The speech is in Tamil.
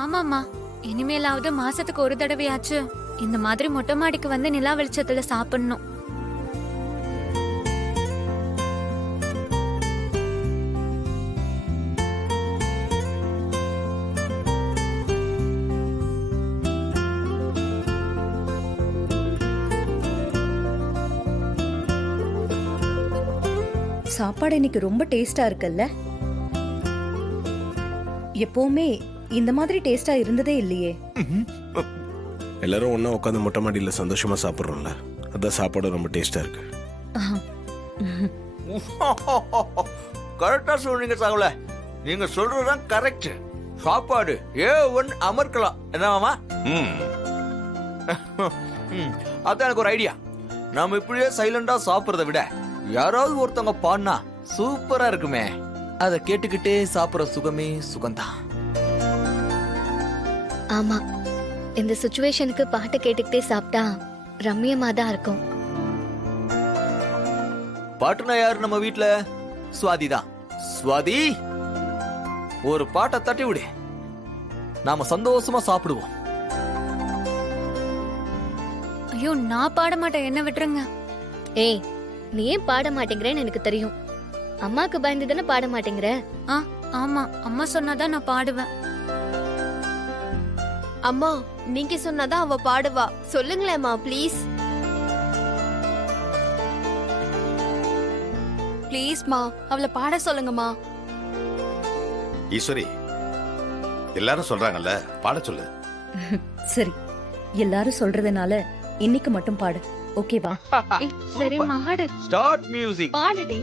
ஆமாமா, இனிமேலாவது மாசத்துக்கு ஒரு தடவையாச்சு இந்த மாதிரி மொட்டை மாடிக்கு வந்து நிலா வெளிச்சத்துல சாப்பிடணும். சாப்பாடு இன்னைக்கு ரொம்ப டேஸ்டா இருக்குல்ல? எப்பவுமே இந்த மாதிரி டேஸ்டா இருந்ததே இல்லையே. எல்லாரும் ஒண்ணா உட்காந்து மொட்டை மாடியில சந்தோஷமா சாப்பிடுறோம்ல, அதான் சாப்பாடு ரொம்ப டேஸ்டா இருக்கு. கரெக்டா சொல்றீங்க சாகுல, நீங்க சொல்றதுதான் கரெக்ட். சாப்பாடு ஒன் அமர்க்கலாம் என்ன மாமா? அதான் எனக்கு ஒரு ஐடியா. நாம இப்படியே சைலண்டா சாப்பிடுறத விட யாராவது ஒருத்தவங்க பாடினா சூப்பரா இருக்குமே, அதை கேட்டுக்கிட்டே சாப்பிடுற சுகமே சுகம்தான். ஆமா, இந்த சிச்சுவேஷனுக்கு பாட்டு கேட்டுக்கிட்டே சாப்பிட்டா ரம்மியமா தான் இருக்கும். பாட்டுனா யாரு நம்ம வீட்டுல? சுவாதி தான். சுவாதி, ஒரு பாட்டை தட்டி விடு, நாம சந்தோஷமா சாப்பிடுவோம். ஐயோ, நான் பாட மாட்டேன், என்ன விட்டுருங்க. ஏய், நீ ஏன் பாட மாட்டேங்கிறேன்னு எனக்கு தெரியும். அம்மாக்கு பயந்து தானே பாட மாட்டேங்கிற? ஆமா, அம்மா சொன்னாதான் நான் பாடுவேன். அம்மா, நீங்க சொன்னாதான் அவ பாடுவா. சொல்லுங்களேம்மா ப்ளீஸ். ப்ளீஸ்மா, அவளை பாட சொல்லுங்கம்மா. ஈஸ்வரி, எல்லாரும் சொல்றாங்கல்ல, பாட சொல்லு. சரி, எல்லாரும் சொல்றதுனால இன்னைக்கு மட்டும் பாடு, ஓகேவா? சரி, மாடு ஸ்டார்ட் மியூசிக். பாடுடி.